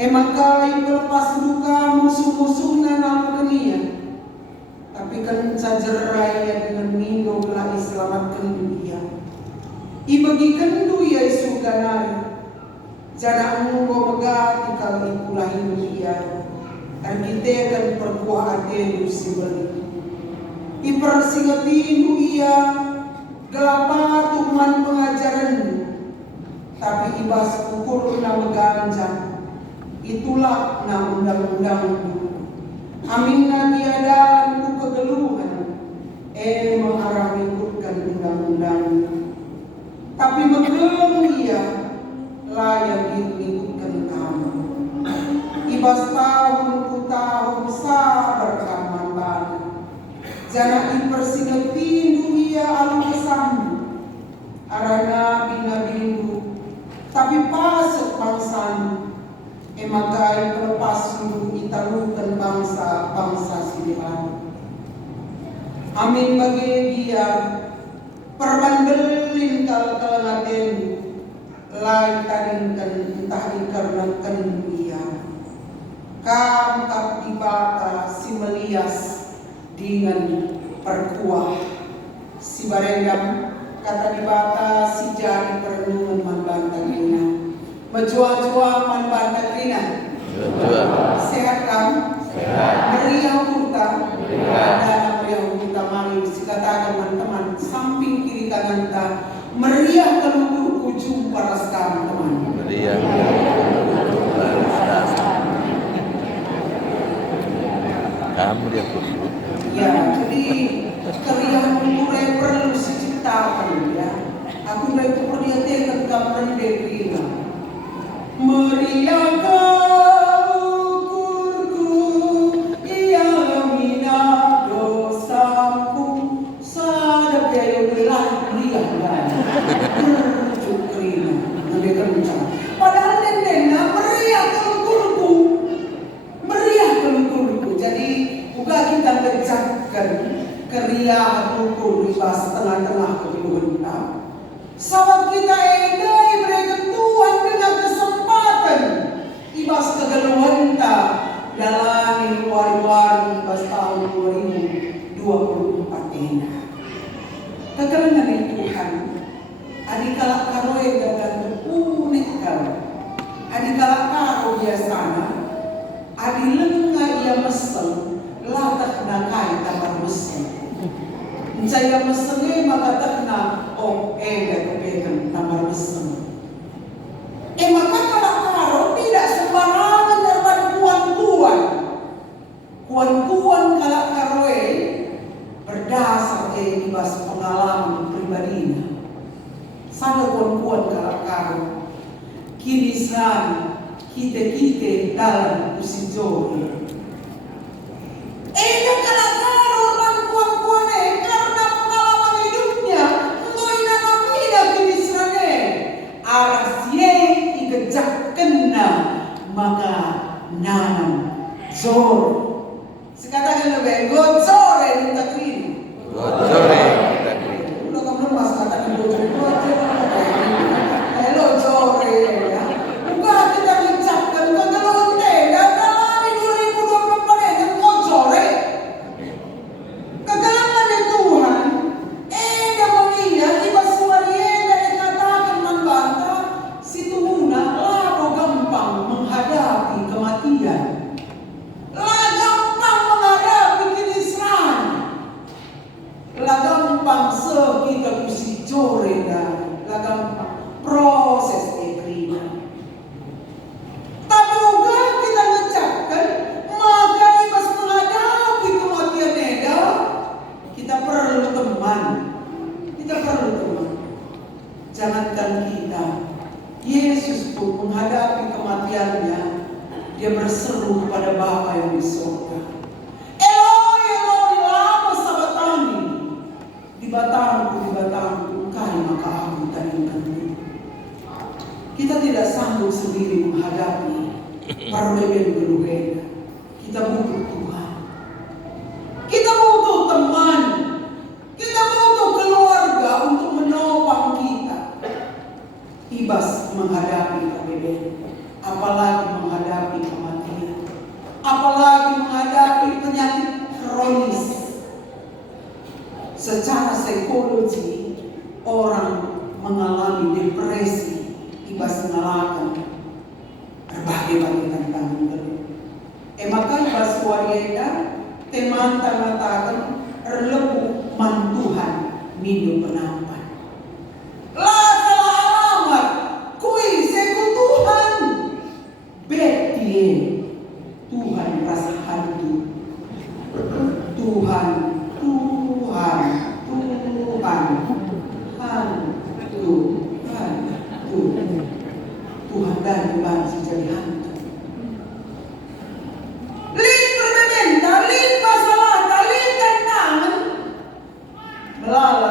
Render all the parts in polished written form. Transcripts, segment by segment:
Emakai pelepas duka musuh-musuhna namu kenia. Tapi kan sajeraya dengan mindo gelah selamatkan dunia. Ibagikan dunia isu ganari. Jana munggo megati kalau ikulah dunia. Argitekan perkuah adenu sibeli. Ipersingatin dunia. Gelapa tuman pengajaran. Tapi ibas ukur na meganja. Itulah na undang-undang. Amin na tiadaan ku kegeluhan. Mengarah mengikutkan undang-undang. Tapi megelung ia layak mengikutkan kamu. Ibas tahun ku tahun sabar kaman. Jana ipersingetin ia alu kesambu. Arana bina-bindu. Tapi pasuk bangsan. Emakai pelepas dulu italukan bangsa siniman. Amin bagi dia perbandel kal-kalangaten lain taringkan entah ikarnakan dia. Kam kapibata si melias dengan perkuah si barendam kata dibata si jari perenungan manbantang ina. Menjual-jual manfaat rina. Sehat kan? Sehat. Meriah kurta. Dan meriah kurta mari dikatakan teman-teman samping kiri kanan ta meriah keluar ujung paras teman. Meriah paras kamu dia kusut. Ya, jadi keriahan mulai perlu diciptakan ya. Aku dari perlihatkan gambaran dari meriah ukurku, ia mina dosaku, sadap ya belah meriah kan, bercukrina, lebih kencang. Padahal neneknya meriah kelungkurku. Jadi juga kita kejakkan keriah ukur di tengah-tengah kehidupan kita. Sahabat kita edai mereka Tuhan dengan kesempatan ibas kegeluhan kita dalam wari-wari ibas tahun 2024 ini. Kegeluhan dari Tuhan adikala karoe gagal unik kal adikala karo biasana adilenga ia mesel latak nakai tabar mesel saya mesennya maka takna kebekan tamar mesem. Maka kalau karo tidak sembarangan dapat kuan-kuan kalau karoe berdasar ibas pengalaman pribadinya. Sada kuan-kuan kalau karo kini serang kita dalam usijori. Kalau karo dan kuan-kuan karena pengalaman hidupnya ngoina namina kini serane arasie ikejak kena maka nanam zor. Sekatakan lebih godzore di takrini. Godzore di takrini. Udah kamu lepas katakan godzore. Hello zore ya. Bukan kita mengucapkan kegelonte dan dalam 2024 ini godzore. Kegelapan Tuhan yang melihat ibas suarinya dan dikatakan membantah si tuhuna lalu gampang menghadapi kematian. Lah gampang menghadapi kinisan. Lah gampang kita kusi jore dan lah gampang proses terima. Tapi juga kita mengucapkan maka ibas menghadapi kematian eda kita perlu teman. Jangankan kita, Yesus pun menghadapi kematiannya, dia berseru kepada Bapa yang di surga. Eloi, Eloi, lama sabatani. Di batangku, kai maka aku taringkan. Kita tidak sanggup sendiri menghadapi perbedaan. Kita butuh Tuhan. Kita butuh teman. Kita butuh keluarga untuk menopang kita. Ibas menghadapi perbedaan, apalagi menghadapi penyakit kronis. Secara psikologi, orang mengalami depresi ibas ngalakan berbagai-bagai tantangan baru. Maka ibas warienda teman mengatakan erlebu mantuhan minum penampan. Lah salah alamat, kui seku Tuhan, betien Tuhan rasa hantu. Tuhan, Tuhan dari bangsa jadi hantu. Lin berbeda, lin masalah, lin tantangan. Melala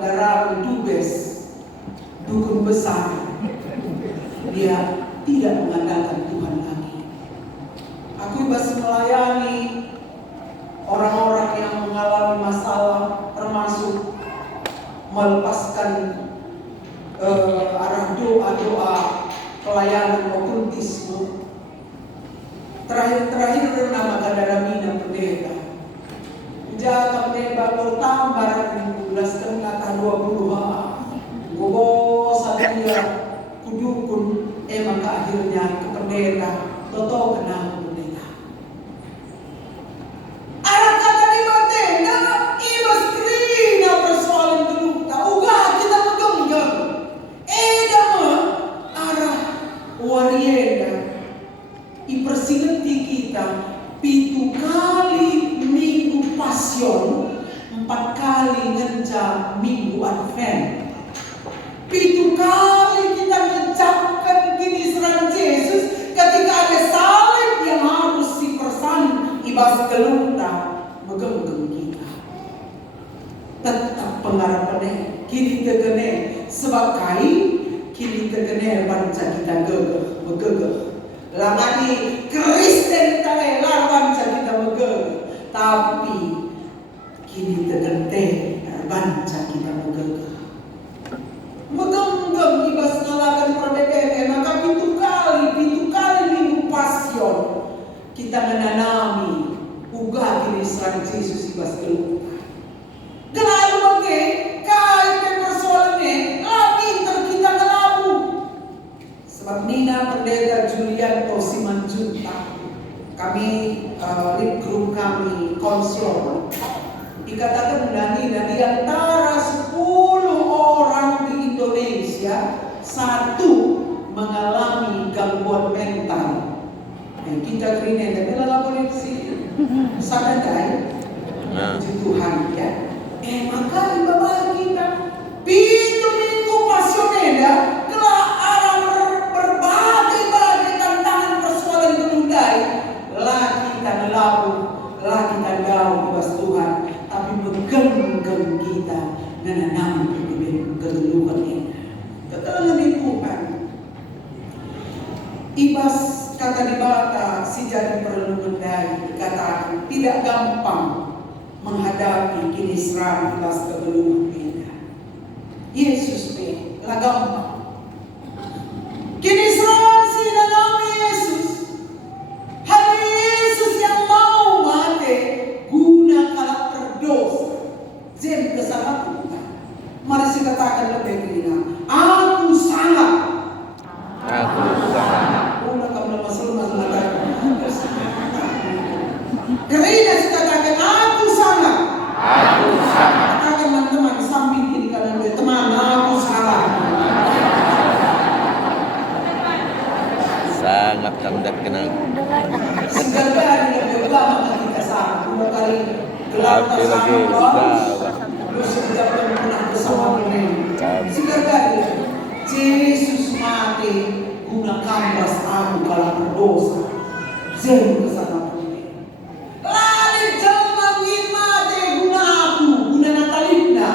darah dubes, dukun besar. Dia tidak mengandalkan Tuhan lagi. Aku masih melayani orang-orang yang mengalami masalah, termasuk melepaskan arah doa-doa pelayanan okultisme. Terakhir nama Kadaramina pendeta. Jaga pendeta bertambah 15 kata 20 gobo satria kudukun maka akhirnya ke pendeta toto kenal pendeta. Arah kata di batenda ibas krina persoalan kedua uga kita megenggam edama arah warienda ipersingerti kita 7 kali minggu pasion 4 kali ngenca minggu Advent 7 kali kita mengucapkan kini serang Yesus ketika ada salib yang harus dipersan ibas kelunta megenggam kita tetap pengharapannya kini tegene sebab kai kini tegene bangsa kita megegeh langani Kristen tae lawan kita megegeh tapi kini tegente bangsa kita megegeh megenggam ibas ngalakan perbedaan maka 7 kali minggu pasion kita menanami uga kini serang Yesus ibas kelunta gelalu bagai kait persoalannya pinter kita ngelabu sebab Nina pendeta Julianto Simanjunta kami lead group kami konselor dikatakan Nina di antara 10 orang di Indonesia 1 mengalami gangguan mental. Kita kerina tapi lalu sih sadar puji Tuhan ya. Maka ibadah kita 7 minggu pasioneda telah ada berbagai tantangan persoalan menundai. Lah kita melabu, lah kita jauh ibas Tuhan, tapi menggenggam kita menanam kegeluhan ini. Keterangan di Tuhan. Ibas kata di bata si jadi perlu mendai dikatakan tidak gampang menghadapi kini serang ibas kegeluhan ini. Yesus be lah gampang. Kini serang si dalam Yesus. Hanya Yesus yang mau mati guna kalah berdosa. Jem kesalahan kita. Mari kita katakan lebih gina. Aku sangat. Ulah kamu masuk Karena kita katakan aku sangat. Katakan teman-teman samping kiri kanan teman aku salah. Sangat tidak kenal. Segala yang berlama kita salah. 2 kali gelap lagi. Lu sudah pernah bersama ini. Segala Yesus mati guna kanvas aku kalau berdosa. Jangan kesana ini. Lalu jangan mati guna aku, guna Natalina.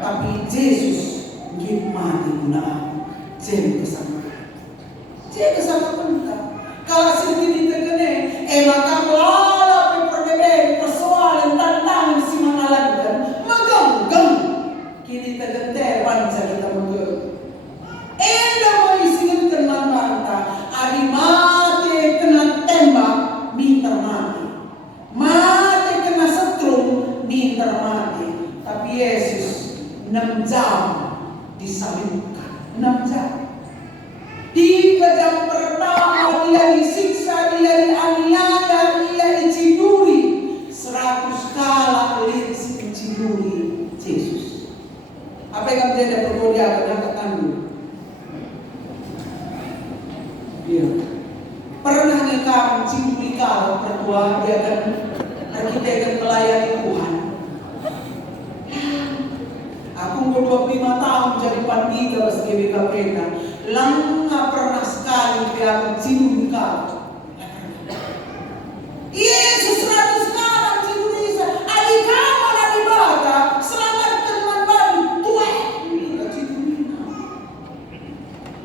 Tapi Yesus mati guna aku. Jangan kesana. Jangan kesana kita. Kalau sedikit terkene, maka melalui perbedaan persoalan tantangan si mengalami megenggam. Kini tergenter bangsa kita megenggam. Mau isikan teman mata, adi mati kena tembak, minta mati. jam disalibkan. 6 jam. 3 jam pertama dia disiksa, dia dianiaya, dia diciduri. 100 kala Yesus diciduri Yesus. Apa yang kamu tidak perlu dia katakan dulu? Iya. Pernah nih kamu ciduri kalau berdua dia kan kita akan melayani Tuhan. Aku mau 25 tahun jadi pandita sebagai KPK. Nggak pernah sekali dia mencium kau. Yesus 100 kali mencium Isa. Adik kamu ada bata, selamatkan teman baru. Tuhan, tidak cium.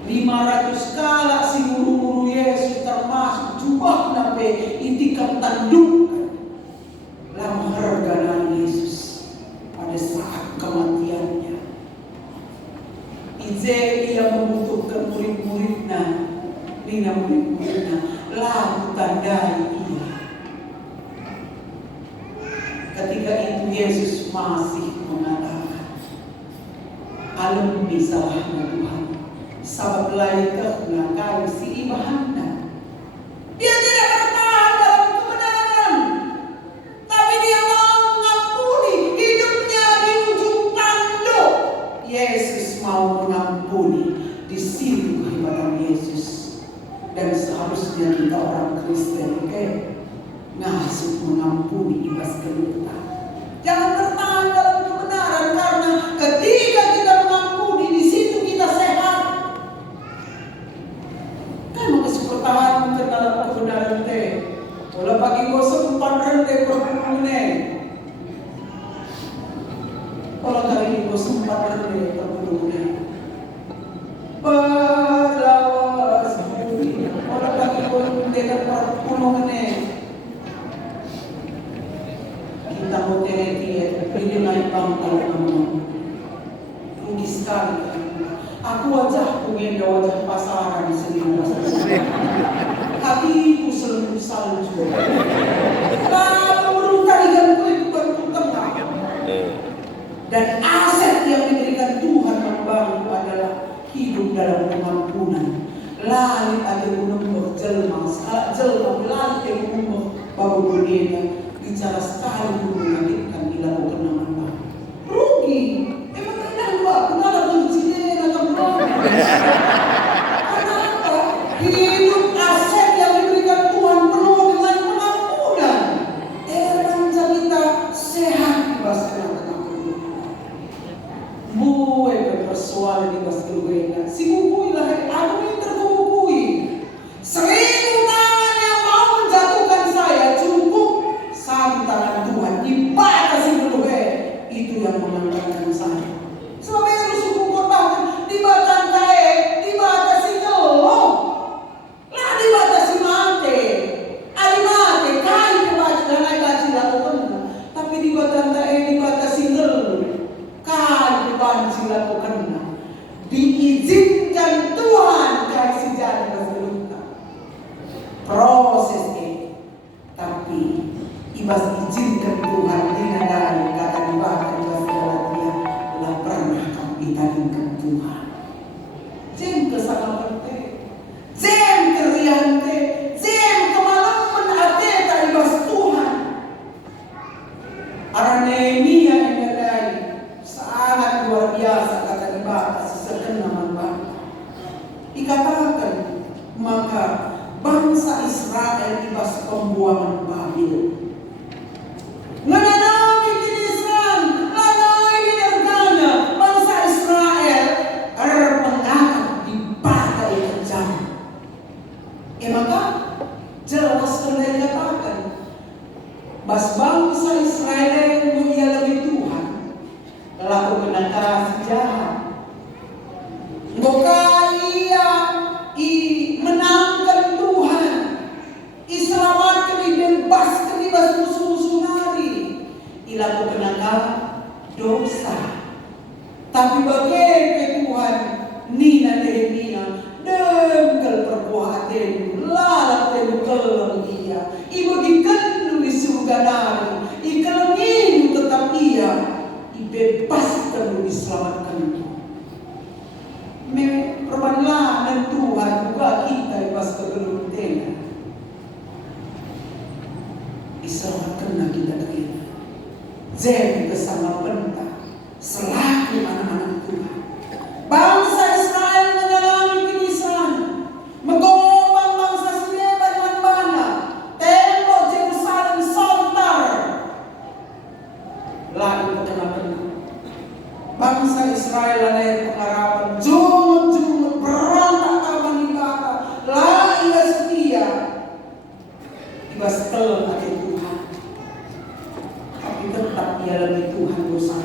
500 kali si guru-guru Yesus termasuk jubah nape itikam tanduk. Lama harga Yesus pada saat kematiannya. Dia membutuhkan murid-muridnya, Nina murid-muridnya, lalu tandai ia. Ketika itu Yesus masih mengatakan, alumni salahnya Tuhan, sabab lain kau si ibahanda. Dia tidak bertahan dalam kebenaran, tapi dia mau mengampuni hidupnya di ujung tanduk. Yesus mau mengampuni. Di situ kehebatan Yesus. Dan seharusnya kita orang Kristen, ngasuh mengampuni ibas kelutan. Jangan bertahan dalam kebenaran, karena ketika kita mengampuni, di situ kita sehat. Kan makasih bertahan dalam kebenaran teh. Kalau pagi gosok 4 rente perpuluhnya. Kalau kali ini gosok 4 rente perpuluhnya. Berlawas budi orang lagi pun tidak perpuluhannya. Kita mau terhenti pilih naik bangkal kamu rugi sekali. Aku wajahku yang wajah pasaran sendiri. Hatiku selalu salju. Kalau urutan ikan kulit berputar. Dan aset yang diberikan Tuhan membantu adalah hidup dalam pengampunan. Lalit ada gunung berjelma, sekala jelma lalit yang gunung baru dunia bicara sekali mengagetkan dilakukan nama rugi. Emang enak Pak, kenapa kuncinya akan berapa? Kenapa? Hidup aset yang diberikan Tuhan penuh dengan pengampunan. Orang cerita sehat dibaskan. Buat persoalan di Baskeluena, si bukui lah, aku ini terbukui. 1000 tangan yang mau menjatuhkan saya, cukup 1 tangan Tuhan dibatasi dulu. Itu yang mengangkatkan saya. Sebab harus hukum korban dibatasi gelong, lah dibatasi mati, ali mati, kain kebaca dan naik gaji lakukan, tapi dibatasi gelong. Kan dibanci lakukan, diizinkan Tuhan kasih jalan berseluruh proses ini, tapi ibas izinkan Tuhan dinadari kata dibaca ibas dalam dia lah pernah kamu ditandingkan Tuhan. Jem kesalahan jem keriante, jem kemalaman ateta ibas Tuhan. Nehemia yang dari sangat luar biasa kata dibaca sesekena manfaat. Dikatakan maka bangsa Israel ibas pembuangan Babil. Menanami kinisan, lanai dinergana bangsa Israel terpengangkat di badai kejam. Maka jelas kena dikatakan bas bangsa Israel yang ia lebih Tuhan lalu kenakah sejahat. Moga ia menangkan Tuhan, iselamatkan, dibebaskan, dibebas musuh-musuh nari. Ilaku kenakah dosa. Tapi bagi Tuhan, Nina Nehemia, dengkel perbuatan, lalap dengkel ia. Ibu dikandui surga nari, ikalangin tetap ia. Dibebaskan, diselamatkan Jadi bersama penta selaku anak-anak Tuhan. Bangsa Israel mengalami kinisan, menggobang bangsa Sineba dengan bana, tembok Yerusalem sontar. Lalu benar-benar bangsa Israel lahir pengharapan, jumut-jumut berontak kawan ibadah, lah ia setia, iba setelah hati Tuhan, tapi tetap ia lebih Tuhan dosa.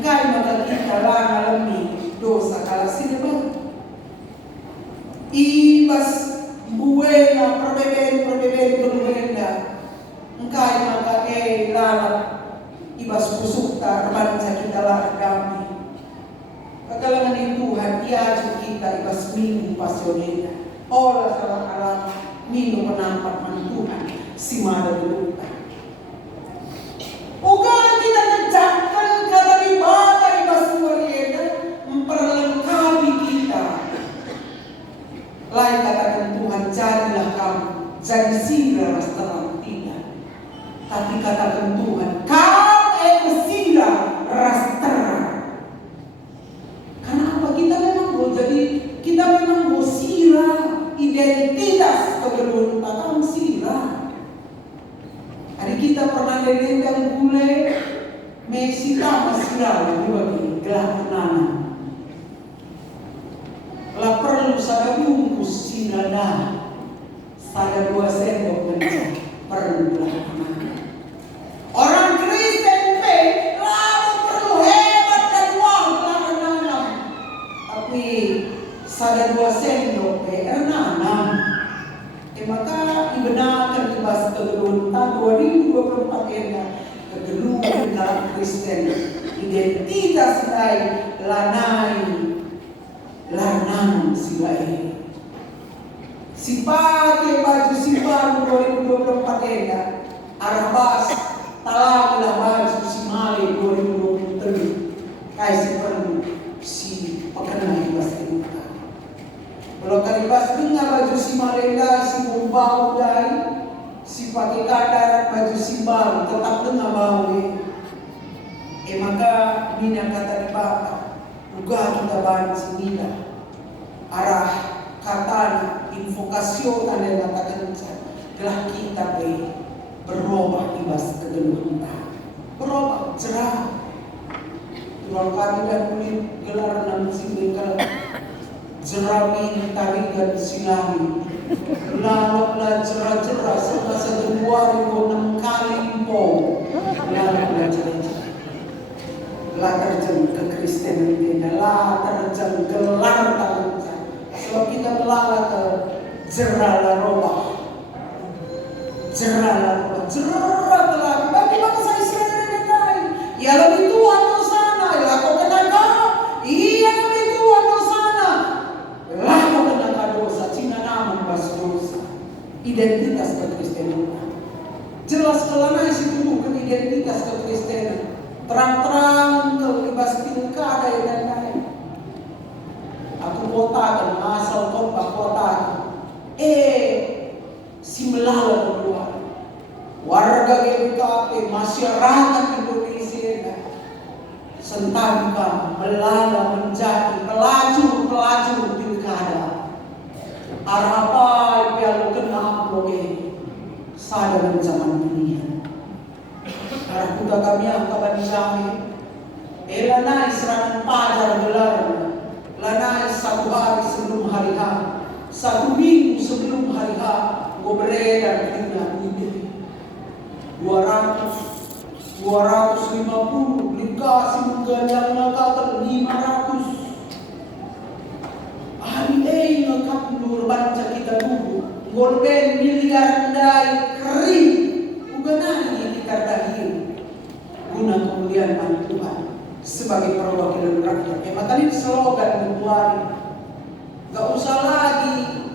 Enggak maka kita lah alami dosa kalau sini ibas buena perbedaan berbeda. Engkau maka lalat ibas kusukta rebanca kita lah damai. Kekalangan itu Tuhan ia kita ibas minum pasioneda. Olah salah alam minum penampak Tuhan si mada beluta. Ugal kita kejakkan kata ibadah ibas warieda memperlengkapi kita. Lain katakan Tuhan, jadilah kamu jadi sira terang tidak. Tapi katakan Tuhan, kau sira ras terang. Karena apa? Kita memang jadi kita memang sira identitas kebeluan kamu sira. Hari kita pernah dendang gule mesita masira bagi gelah nanam. Lah perlu sada bungkus sinada, sada 2 sendok mencah perlu belakangan. Orang Kristen lalu perlu hebat dan uang belakangan, tapi sada 2 sendok nanam. Maka dibenarkan ibas kegeluan tahun 2024 ini kegeluan dalam Kristen identitas lain lanai lanang silai. Si pakai baju si baru 2024 ini arabas talagilah baju si mali 2023 kai si perlu si pekenai ibas ini. Kalau karibas dengar baju si malela, si bumbau dari, si pakai kadar baju si baru tetap dengar bau. Maka minyak kata di bawah, juga kita bantu sini arah kata invokasio tanda katakan telah kita berubah ibas kegeluhan, berubah cerah. Tulang kami dan kulit gelar dan sini kalau jerami tarikan silami lalaplah cerah-cerah serta 2006 kali po lalaplah cerah-cerah latar jeng kekristenan kita latar jeng gelar tangan sebab kita melala ke jerala robah jerala telah bagi bangsa Israel yang lain ya lebih tua dosana ya kau kena kau iya lebih tua dosana lalu kena dosa cina namun bas dosa identitas kekristenan jelas kelana isi tumbuhkan identitas kekristenan terang-terang kelibas pilkada yang lain-lain. Aku kotakan asal kompak kotakan si melala keluar warga GBKP masyarakat Indonesia sentangkan melala menjadi pelacur pilkada arapai pialu kena bloge sadar zaman pilihan arah kuda kami yang kaban jami lanai serangan pajar gelar lanai 1 hari sebelum hari H 1 minggu sebelum hari H gue beredar dengan ini 250 dikasih menggandang ngakal 500 hari ngekap dulu baca kita dulu golben miliar dai kering bukan lagi kita dahil guna kemuliaan Tuhan sebagai perwakilan rakyat. Maka ini slogan Februari. Gak usah lagi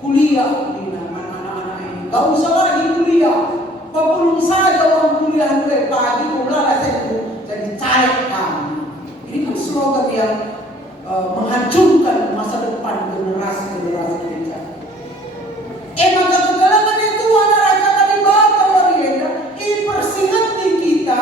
kuliah di anak-anak ini. Gak usah lagi kuliah. Papulung saja orang kuliah mulai pagi mulai jadi cair kami. Ini kan slogan yang menghancurkan masa depan generasi-generasi kita. Maka kegalangan itu anak rakyat tadi bata warienda, persingat di kita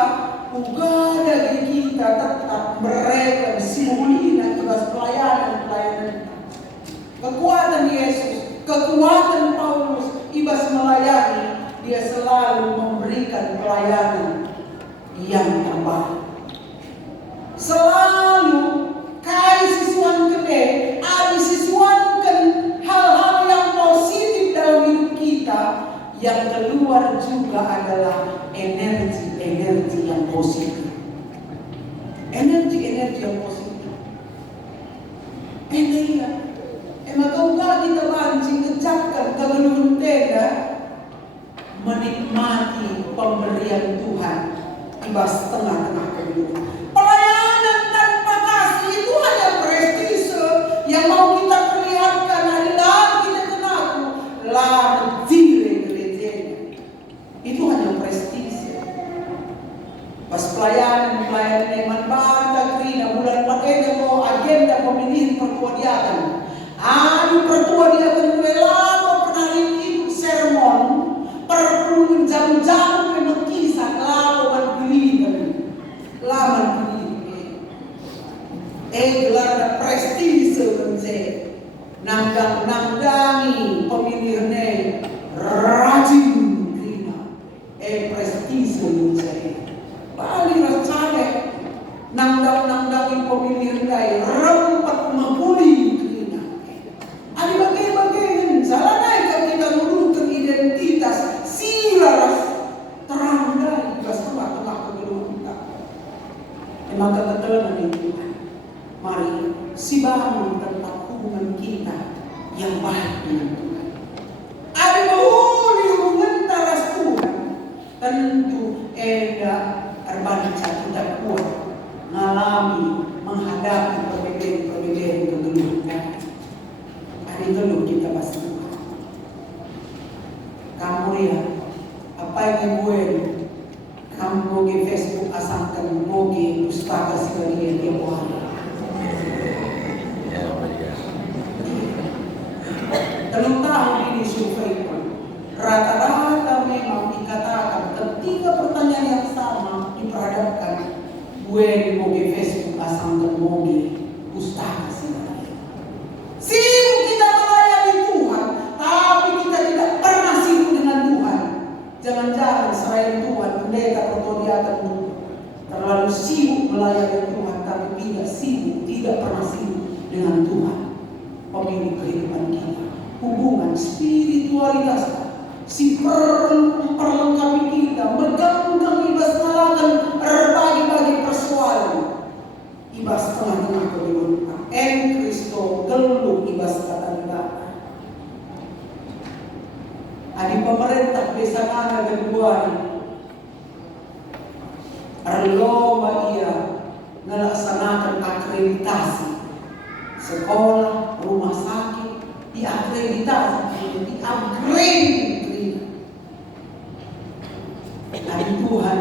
kekuatan Paulus ibas melayani, dia selalu memberikan pelayanan yang terbaik. Selalu kai sisuan gede, abis sisuankan hal-hal yang positif dalam hidup kita. Yang keluar juga adalah energi-energi yang positif. Energi-energi yang positif. Iya. Emang kau kita mancing kejakan kegeluhan tenda menikmati pemberian Tuhan ibas tengah-tengah kegeluhan. Pelayanan tanpa kasih itu hanya prestise yang mau kita perlihatkan adalah kita kenaku lah menjire gelejenya. Itu hanya prestise. Pas pelayanan eman banta krina bulan pakainya mau agenda pemilihan pertuadiakan. Adi pertuadiakan lama pernah ikut sermon perlu jam-jam memang kisah lama berpilihan. Gelar ada prestise mense nangdangi pemilihannya rajin krina prestise mense bali rasane nangdangi pemilihan dai rempat menguli krina ali bagai-bagai salah naik kita nurutan identitas silaras terang dari pas tengah-tengah kegeluhan kita. Emang kebetulan itu mari si bangun tentang hubungan kita yang baik dengan Tuhan. Ada hubungan taras Tuhan, tentu terbaca kita kuat mengalami menghadapi perbedaan kegeluhan. Hari itu kita pasti kamu ya apa yang gue kamu mau di Facebook asangkan mau di pustaka sekalian tiap hari. Dalam tahun ini survei rata-rata memang dikatakan ketika pertanyaan yang sama diperhadapkan gue mau di Facebook asangkan mau di pustaka sekalian. Sibuk kita melayani Tuhan, tapi kita tidak pernah sibuk dengan Tuhan. Jangan-jangan selain Tuhan, pendeta pertuadiakan terlalu sibuk melayani Tuhan, tapi tidak pernah sibuk dengan Tuhan. Pemilik kehidupan kita, hubungan spiritualitas, si memperlengkapi kita, megang-megang ibas melakukan berbagi-bagi persoalan, ibas tengah-tengah kehidupan. Kristo gelung ibas kata kita. Adi pemerintah desa mana kedua Arloma ia melaksanakan akreditasi sekolah, rumah sakit, diakreditasi, di-upgrade. Adi Tuhan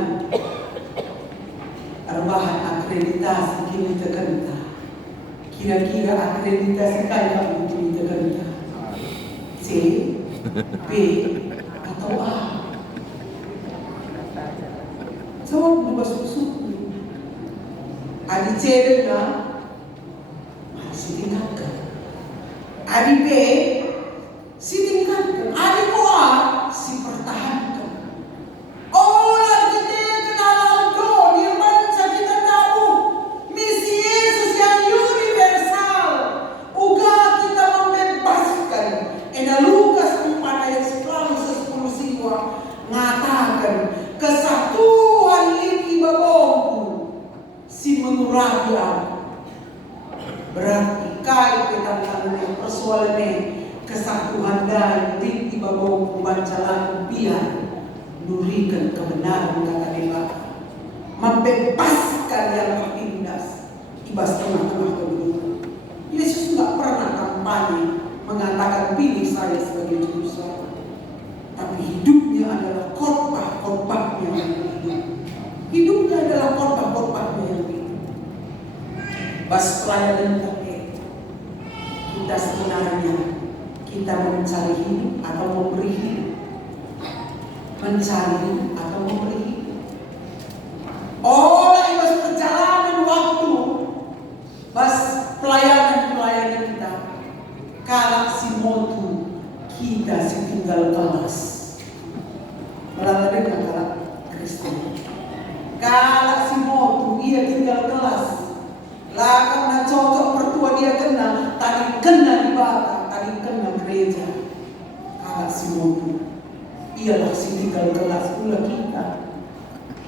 arbahan akreditasi kini terkenta. Kira-kira akreditasi kaya untuk kita C, B, atau A. Jawab dua susu. Adi C dengan masih tingkatkan. Adi B si tingkatkan. Adi A si pertahankan. Olah kita kenalan doa dia baca kita tahu misi Yesus yang universal. Uga kita membebaskan. Lukas 4 ayat 10 siswa ngatakan kesatuan ini babongku si mengurangi aku. Berarti kait tentang persoalan kesatuan dan di babongku bancalan biar nurikan kebenaran kata Dewa, membebaskan yang tertindas ibas tengah-tengah kebenaran. Yesus tidak pernah kampanye mengatakan pilih saya sebagai juru selamat, tapi hidupnya adalah khotbah-khotbahnya yang hidup. Hidupnya adalah khotbah-khotbahnya yang hidup. Bas pelayanan kita sebenarnya kita mencari hidup atau memberi hidup, mencari hidup atau memberi hidup. Oleh bas perjalanan waktu, bas pelayanan kita, kalau si motu kita kita si tinggal kelas. Malah tadi kata Kristen. Kalau si motu ia tinggal kelas. Lah karena cocok pertua dia kena, tadi kena di bata, tadi kena gereja. Kalau si motu ialah si tinggal kelas pula kita.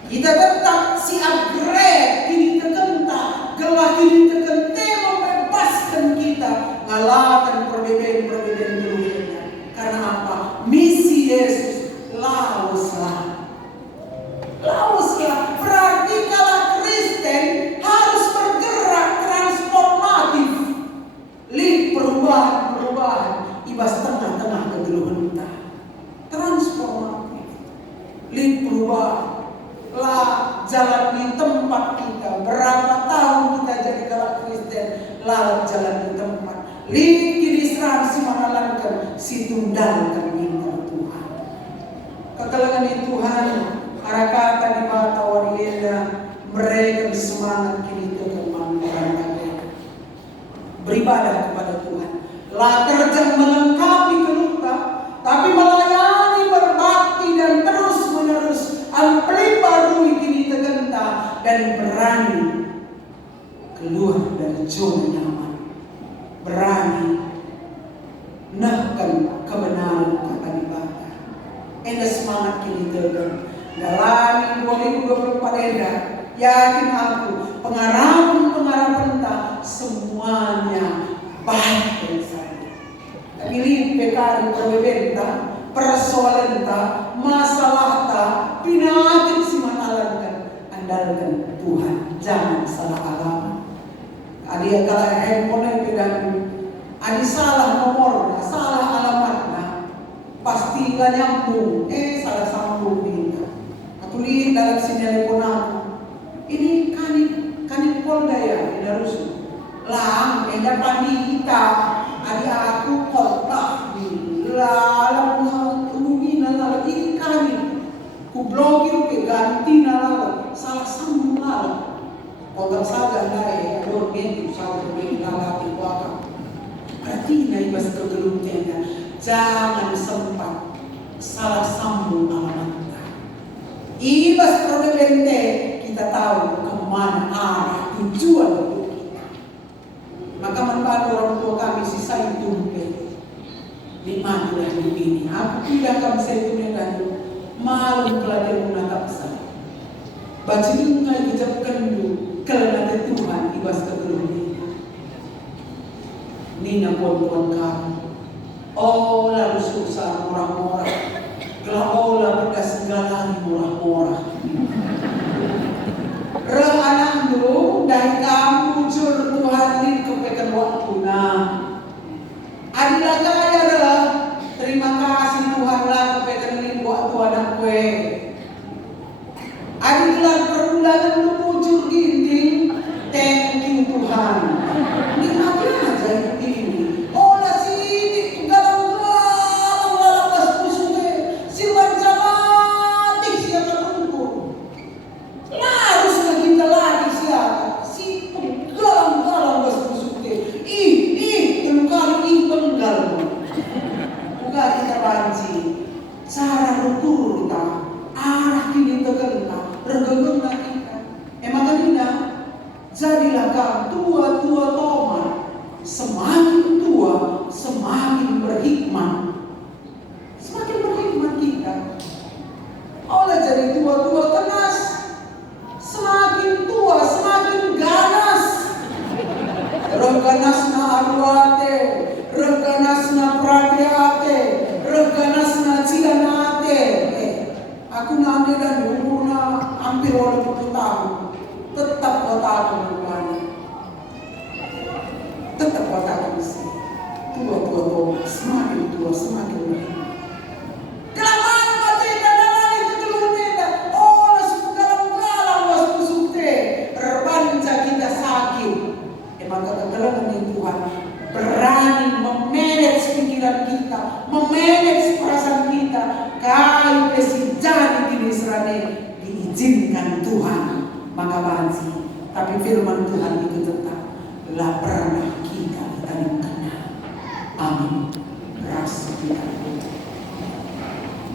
Kita tetap si upgrade, kini terkenta, gelah kini terkente membebaskan kita, ngalahkan perbedaan-perbedaan dunia. Karena apa? Misi Yesus, lauslah. Berarti kalau Kristen harus bergerak transformatif, link perubahan, ibas tengah-tengah kegeluhan kita. Transformatif, link perubahan. Lah jalan di tempat kita, berapa tahun kita jadi kalau Kristen, lah jalan di tempat. Link kini serang si manalankan, si tundalkan minta Tuhan. Kekalangan di Tuhan, harakata di mata warienda, mereka semangat kini kemanfaatan. Beribadah kepada Tuhan. Lah terjang melengkapi keluka, tapi melayani berbakti dan terus menerus. Ampli baru kini tergenta dan berani keluar dari zona nyaman, berani nahkan kebenaran kata ibadah. Enda semangat kini tergenta. Dalam 2024 enda, yakin aku pengharapan tak semuanya baik dari saya. Pilih PKR berbeda, persoalan tak, masalah tak, penyakit si manalankan, andalkan Tuhan, jangan salah agama. Adia kalau handphone yang pegang, adi salah nomornya, salah alamatnya, pasti nggak nyambung, salah sambung kita. Aku lihat dalam telepon aku, ini kanit Polda ya, tidak rusuh. Lang, enda pandi kita, adi aku kontak di lalang hubungi nala ini kanit. Ku blokir ke ganti nala, salah sambung nala. Kontak saja nai, ador gitu saja di nala di kuaka. Berarti nai bas kegelutnya, jangan sempat salah sambung alamat. Ibas probabente kita tahu kemana arah tujuan hidup kita. Maka manfaat orang tua kami si saya tumpe di majulah hidup ini. Aku tidak akan saya tumpe dan malu kelihatan menatap saya. Baca dengar kejap kendu kelihatan Tuhan ibas kegeluhan. Nina pon kami. Oh lalu susah murah-murah. Kelaola berkas segala murah-murah. Anakmu dari kamu muncul Tuhan di kepekan waktu. Nah, adilah kaya terima kasih Tuhan lah kepekan ini waktu anak kue. Adilah perbulangan lu muncul ginting. Thank you Tuhan. Ini apa aja ini? Olah sih galau pas musuhnya si bancamatik siapa tunggu. Harus kita lagi siapa si galau pas musuhnya. Ih kali penggal. Bukan kita banci. Cara berturun kita arah kini tergenta regengna kita. Emang kanina jadilah kau tua toman, semakin tua semakin berhikmat, kita. Oleh jadi tua tenas, semakin tua semakin ganas. Reganasna arwate, reganasna pratyate, reganasna cilanate. Aku nanti dan umurnya hampir 20 tahun. Tetap otakku berani. Tetap otakku sih. Tua, semakin tua semakin berani. Kelamaan mati dalam itu kelunita. Oh, galang was pusukte. Terbanca kita sakit. Maka kegelapan di Tuhan berani memanage pikiran kita, memanage perasaan kita. Kalau presiden di Israel diizinkan Tuhan, maka bansi. Tapi firman Tuhan itu tetap lah pernah kita kenal. Amin. Rasa kita.